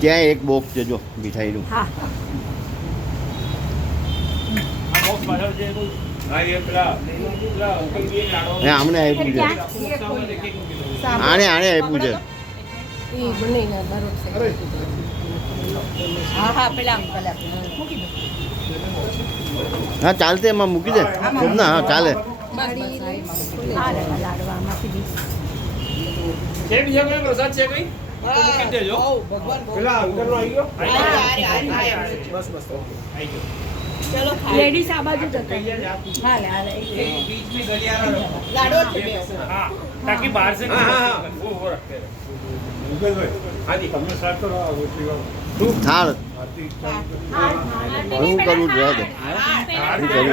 ત્યાં એક બોક્સ છે જો મીઠાઈનું. હા આમને આપ્યું છે, આને આપ્યું છે. હા ચાલશે, એમાં મૂકી દે ના. હા ચાલે. પ્રસાદ છે કઈ લેડીઝ આ બાજુ ताकि बाहर से वो रखते થાળ હું કરું છું યાદ હું કરું.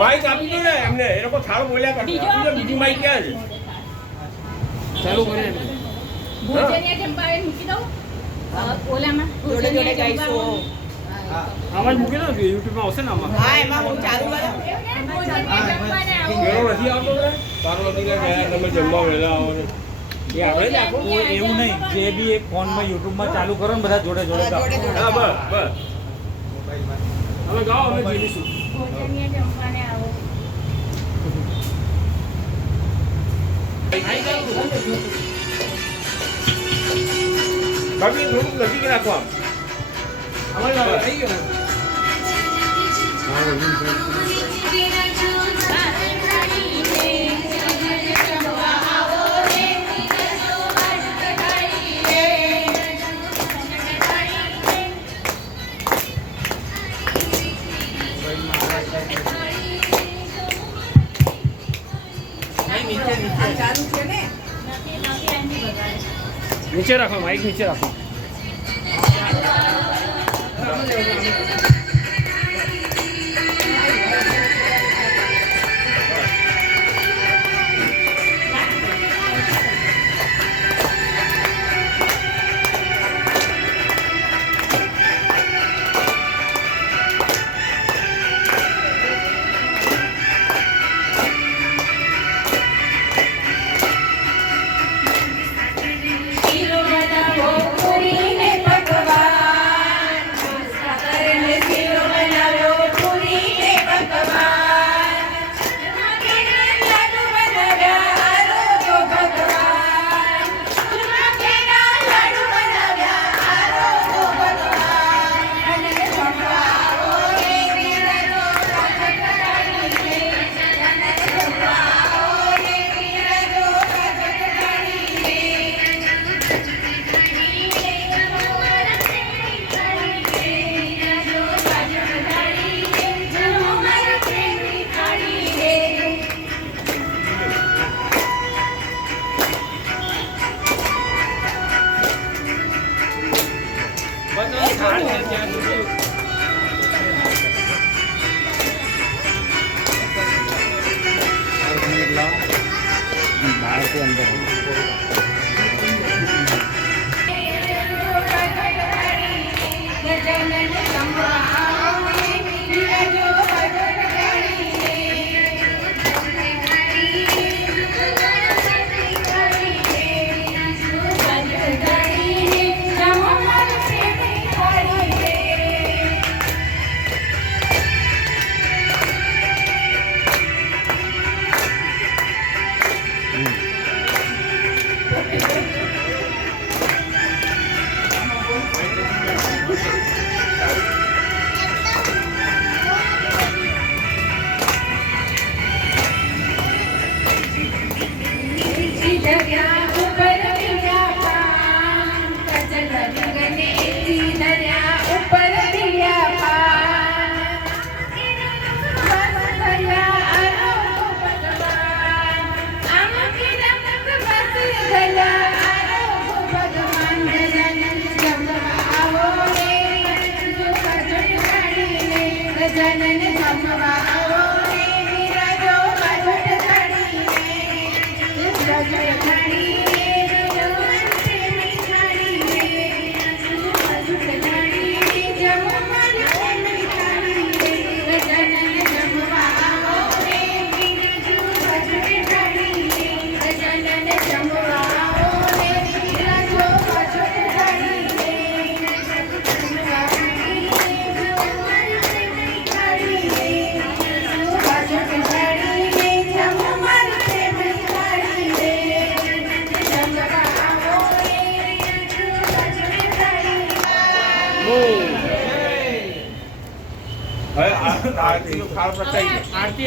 માઈક આપી દો ને એમને, એ લોકો થાળ બોલ્યા કરતા. બીજી માઈક ક્યાં છે? ચાલુ કરે ભોજનિયા જંપાવે મૂકી દઉં ઓલામાં જોડે જોડે ગાઈશું. આમાં જ મૂકી દો, યુટ્યુબ માં આવશે ને આમાં. હા એમાં હું ચાલુ કરું. મેળો નથી આવતો ને પાર્વતીને ગયા તમે જમવા વહેલા આવો ને એ આપણે જ આપો. એવું નહીં, જે બી એક ફોનમાં યુટ્યુબમાં ચાલુ કરો ને બધા જોડે જોડે ગાઓ. હા બસ બસ અમે ગાઓ, અમે જીવીશું. ભોજનિયા જંપાને આવો બાકી થોડુંક લખી રાખો આમ. અમારે આવી ગયો. નીચે રાખો, માઈક નીચે રાખો. આરતી ખાવા પ્રસાદ આરતી